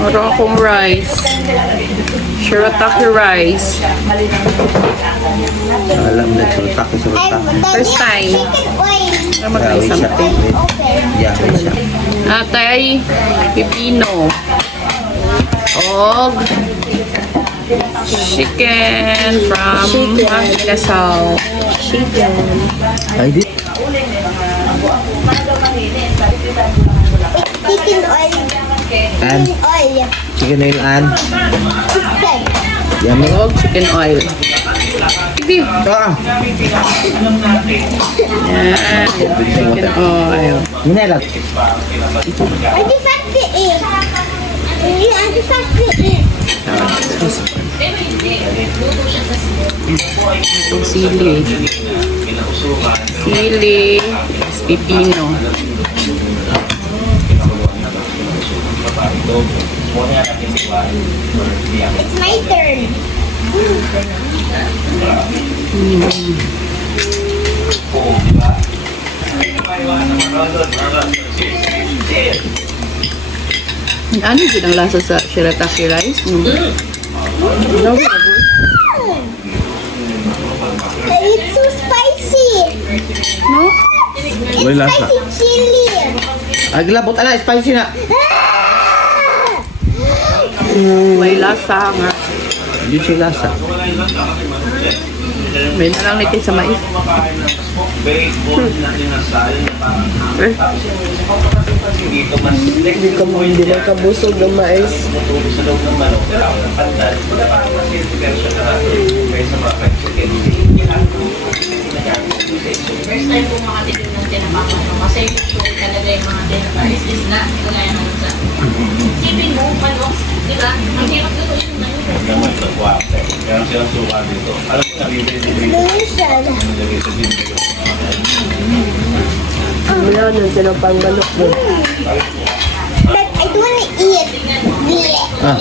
Meron akong rice. Shirataki rice. Alam na, surutak. First time. Yawi Mag-try siya. something. Yawi siya. Atay, pipino. Og chicken from Inasal. Chicken. Ay, di. Chicken oil. An. Oil. Chicken oil, An. Chicken. Yummy. Og chicken oil. Hindi. Ah. Yan. Chicken oil. Minalat. Artifact to eat. Artifact to eat. Itong sili. Sili. Tapos pipino. It's my turn. Ano din ang lasa sa shirataki rice? Grabe, grabe. It's so spicy. No? It's May lasa. spicy chili. Ay, glabot. Ala, spicy na. May lasa nga. Hindi siya lasa. May nalang nitin sa mais. Eh, Hindi na kabusog ng mais. First time po makatikim ng tinapang ano, kasi usually talaga yung mga tinapang is na kagaya ng sa sipin mo, manok, di ba? Ang hirap lutuin na yun. Delicious. Wala nang tinapang manok doon. But I don't want to eat. Ah.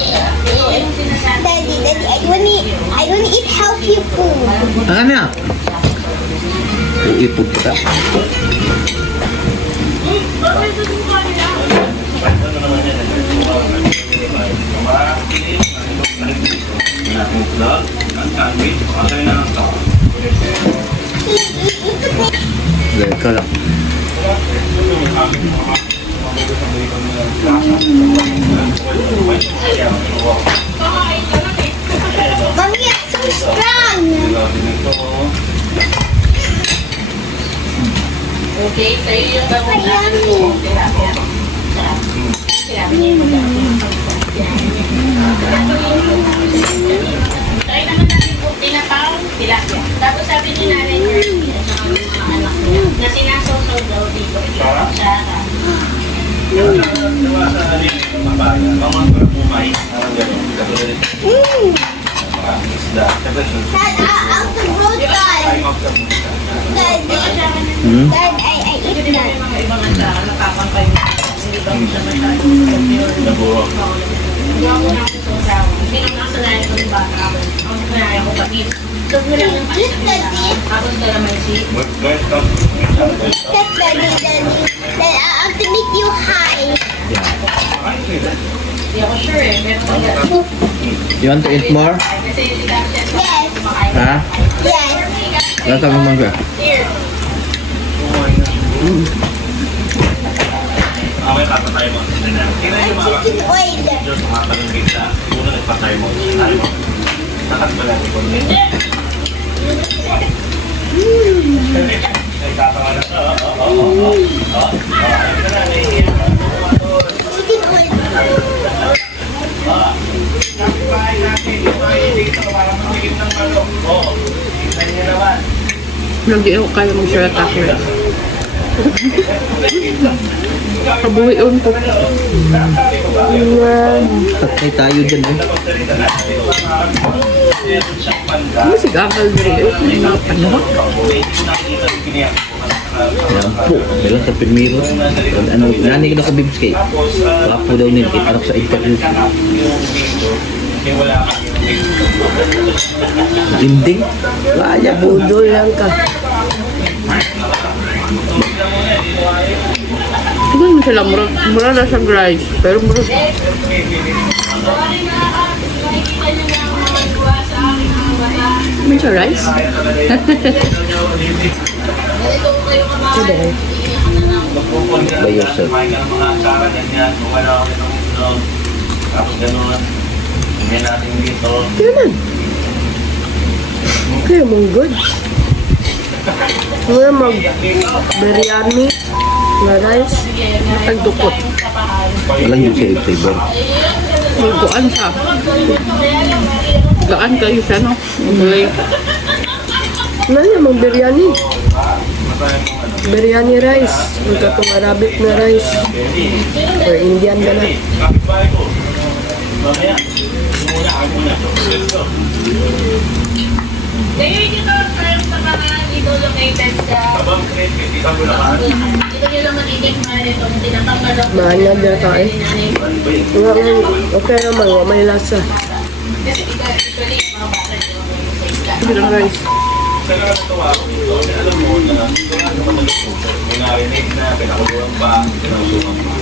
Daddy, I don't eat healthy food. Ano na? Iipod ka. Dahil ka lang. Mommy, it's so strong. Okay, sa'yo yung gawin It's natin yummy. po. Sinabi niya yung try naman natin po tinapang tilapia. Tapos sabi ni Nanay Kirby at saka yung mga anak niya na sinasaw daw dito. Siya. Dad, out the road, Dad. Dad, Dad, I eat that. Mga ibang asa, nakakampay mo. Hindi ba siya masyado? Hindi ako nakasusaw. Hindi naman nakasanayan ko yung bata ako. Ang sanayan ko pati. Tug mo lang yung Eat that, Dad. tapos kalamansi. Eat that, Daddy, Daddy. Dad, I have to make you high. Hindi ako sure eh. Pero kaya. You want to eat more? Kasi si Dapset ko Yes, kumakain. Ha? yes. Wala kang mangga. Here. And chicken oil. Chicken oil. hindi ako kaya mag-shirataki rice. Kabuhion ko. Tatay tayo dyan eh. Ano si Gagal diri? Ano? Yan po. Meron sa Primero. Ano, nani ko na ka bibs kay. Wapo daw nila. Itarap sa interview. Dinding. Kaya po. Budol lang ka. Doon sila, mura na sa rice. Pero mura. May sa rice? Hindi. By yourself. Tapos gano'n. Ngayon natin dito. Kaya man. Kaya mong good. Kaya mag-biryani na rice. Tagdukot. Walang yung save flavor. May kuan siya. Gaan kayo siya, no? Okay. Ano mag-biryani? Biryani rice. Magka itong Arabic na rice. Or Indian ka na. Kayo dito sa mga dito located sa dito nyo lang matitikman ito tinatanggalok Mahal na tayo. Okay naman, may lasa. kasi usually mga bata nyo Hindi lang rice. Alam mo na may narinig na pinakuluan pa, pinakuluan pa.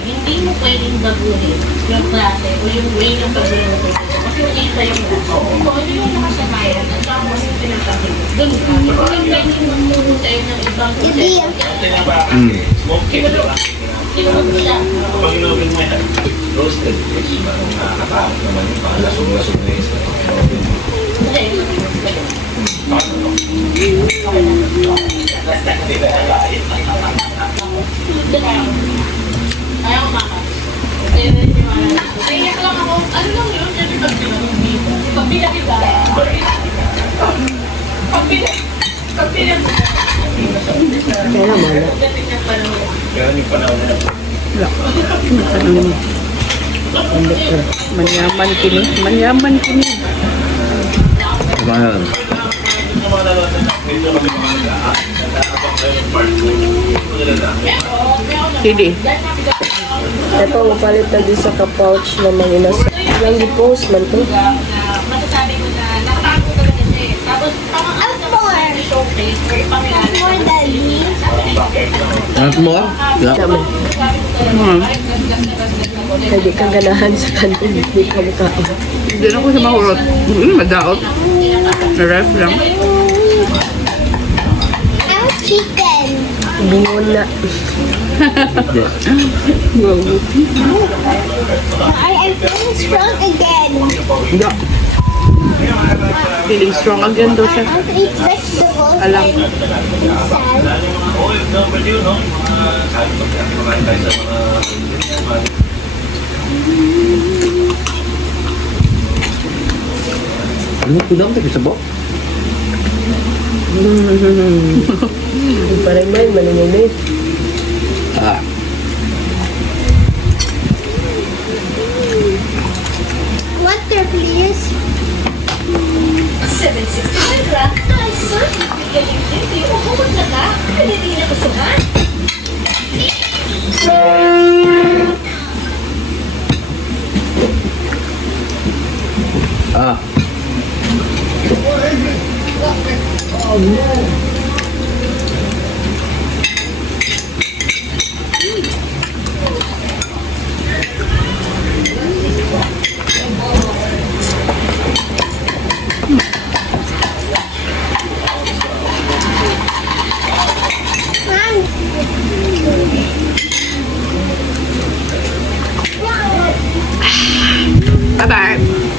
hindi mo pwedeng baguhin yung klase o yung way ng pagluluto kasi yung isa yung kung ano yung nakasamayan at saka mo yung pinatapin dun ka kung yung pwedeng magmulong sa'yo ng ibang proseso kinulog sila Kapag inobin mo yan, roasted fish, parang nakakatakot naman yung pakalasong-lasong na isa. ayaw maka kaya lang ako ano lang yun kasi pagbilang iba pagbilang Kaya naman. Kaya yung panahon na Wala. Ano naman? Manyaman kini. Manyaman kini. Mahal. Hindi. Ito, mapalit na din sa ka-pouch na manginas. Lang di-post man to. masasabi ko na nakatago talaga siya eh. Tapos showcase or ipakilala More than me. Ano mo ah? Yeah. Dami. Hmm. Kaya di kang ganahan sa kantin. Di ka mukhaan. Hindi na ko siya mahurot. Madaot. Na ref lang. Now chicken. Bingon na. Wow. I am feeling strong again. Yeah. Feeling strong again daw siya. I want to eat vegetables Alam. and salad. but you know, sabi ko, kumain tayo sa mga Ano ko daw? Tagisabok? Parang may malinunit. Ah. Water, please. 765 lang. Nice, sir. Galing din. Di mo pumunta ka. Hindi na kasuhan. Ah. Mom. Bye-bye.